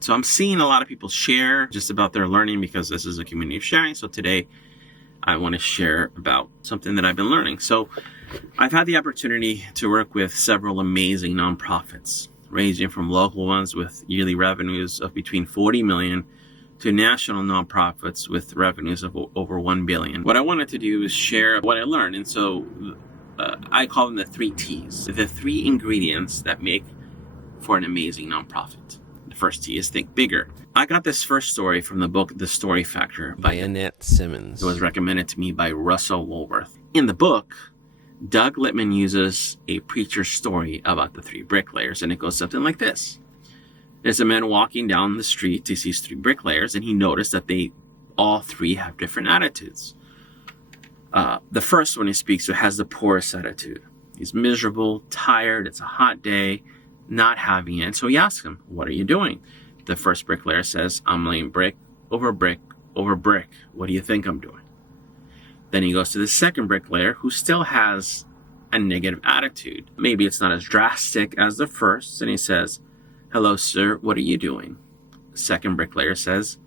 So I'm seeing a lot of people share just about their learning because this is a community of sharing. So today I want to share about something that I've been learning. So I've had the opportunity to work with several amazing nonprofits, ranging from local ones with yearly revenues of between 40 million to national nonprofits with revenues of over 1 billion. What I wanted to do is share what I learned. And so I call them the 3 T's, the 3 ingredients that make for an amazing nonprofit. The first T is think bigger. I got this first story from the book, The Story Factor by Annette Simmons. It was recommended to me by Russel Wohlwerth. In the book, Doug Lipman uses a preacher's story about the 3 bricklayers, and it goes something like this. There's a man walking down the street. He sees 3 bricklayers, and he noticed that all 3 have different attitudes. The first one he speaks to has the poorest attitude. He's miserable, tired, it's a hot day, not having it. So he asks him, what are you doing? The first bricklayer says, I'm laying brick over brick over brick. What do you think I'm doing? Then he goes to the second bricklayer who still has a negative attitude. Maybe it's not as drastic as the first. And he says, hello, sir, what are you doing? The second bricklayer says,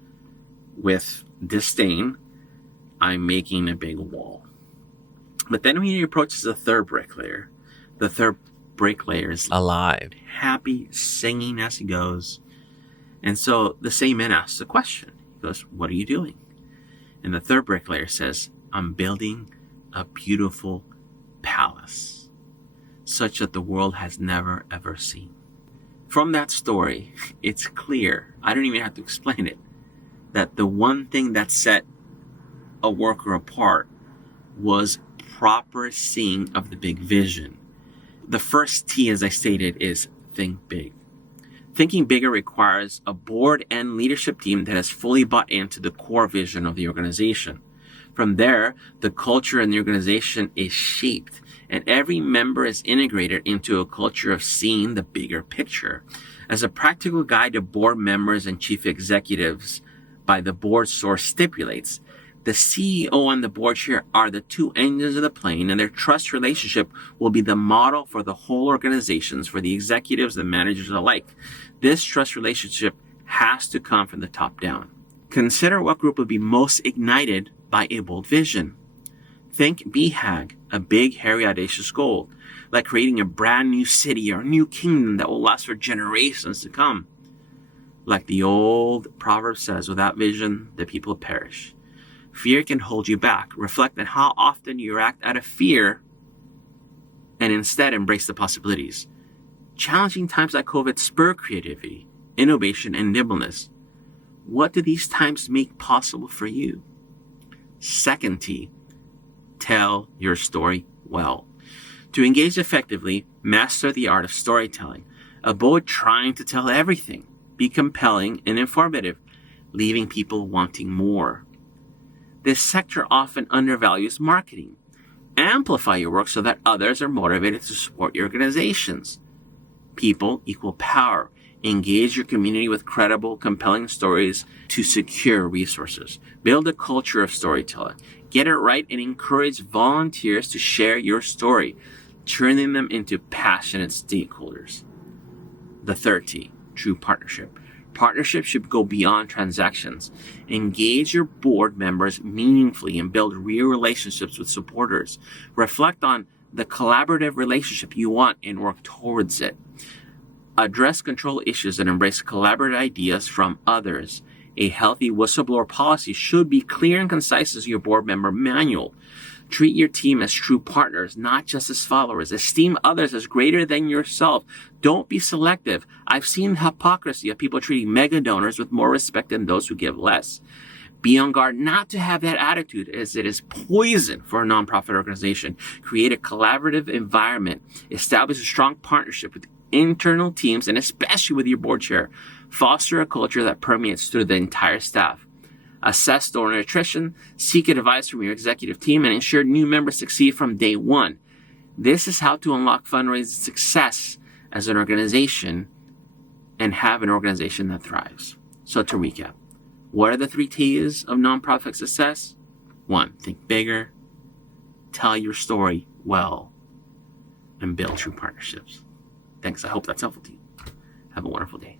with disdain, I'm making a big wall. But then when he approaches the third bricklayer is alive, happy, singing as he goes. And so the same man asks the question. He goes, what are you doing? And the third bricklayer says, I'm building a beautiful palace, such that the world has never, ever seen. From that story, it's clear, I don't even have to explain it, that the one thing that set a worker apart was proper seeing of the big vision. The first T, as I stated, is think big. Thinking bigger requires a board and leadership team that has fully bought into the core vision of the organization. From there, the culture in the organization is shaped, and every member is integrated into a culture of seeing the bigger picture. As a practical guide to board members and chief executives by the board source stipulates, the CEO and the board chair are the 2 engines of the plane, and their trust relationship will be the model for the whole organizations, for the executives and managers alike. This trust relationship has to come from the top down. Consider what group would be most ignited by a bold vision. Think BHAG, a big, hairy, audacious goal, like creating a brand new city or a new kingdom that will last for generations to come. Like the old proverb says, without vision, the people perish. Fear can hold you back. Reflect on how often you act out of fear and instead embrace the possibilities. Challenging times like COVID spur creativity, innovation, and nimbleness. What do these times make possible for you? Second T, tell your story well. To engage effectively, master the art of storytelling. Avoid trying to tell everything. Be compelling and informative, leaving people wanting more. This sector often undervalues marketing. Amplify your work so that others are motivated to support your organizations. People equal power. Engage your community with credible, compelling stories to secure resources. Build a culture of storytelling. Get it right and encourage volunteers to share your story, turning them into passionate stakeholders. The third T, true partnership. Partnership should go beyond transactions. Engage your board members meaningfully and build real relationships with supporters. Reflect on the collaborative relationship you want and work towards it. Address control issues and embrace collaborative ideas from others. A healthy whistleblower policy should be clear and concise as your board member manual. Treat your team as true partners, not just as followers. Esteem others as greater than yourself. Don't be selective. I've seen hypocrisy of people treating mega donors with more respect than those who give less. Be on guard not to have that attitude, as it is poison for a nonprofit organization. Create a collaborative environment. Establish a strong partnership with internal teams and especially with your board chair. Foster a culture that permeates through the entire staff. Assess donor attrition, seek advice from your executive team, and ensure new members succeed from day one. This is how to unlock fundraising success as an organization and have an organization that thrives. So to recap, what are the 3 T's of nonprofit success? 1, think bigger, tell your story well, and build true partnerships. Thanks. I hope that's helpful to you. Have a wonderful day.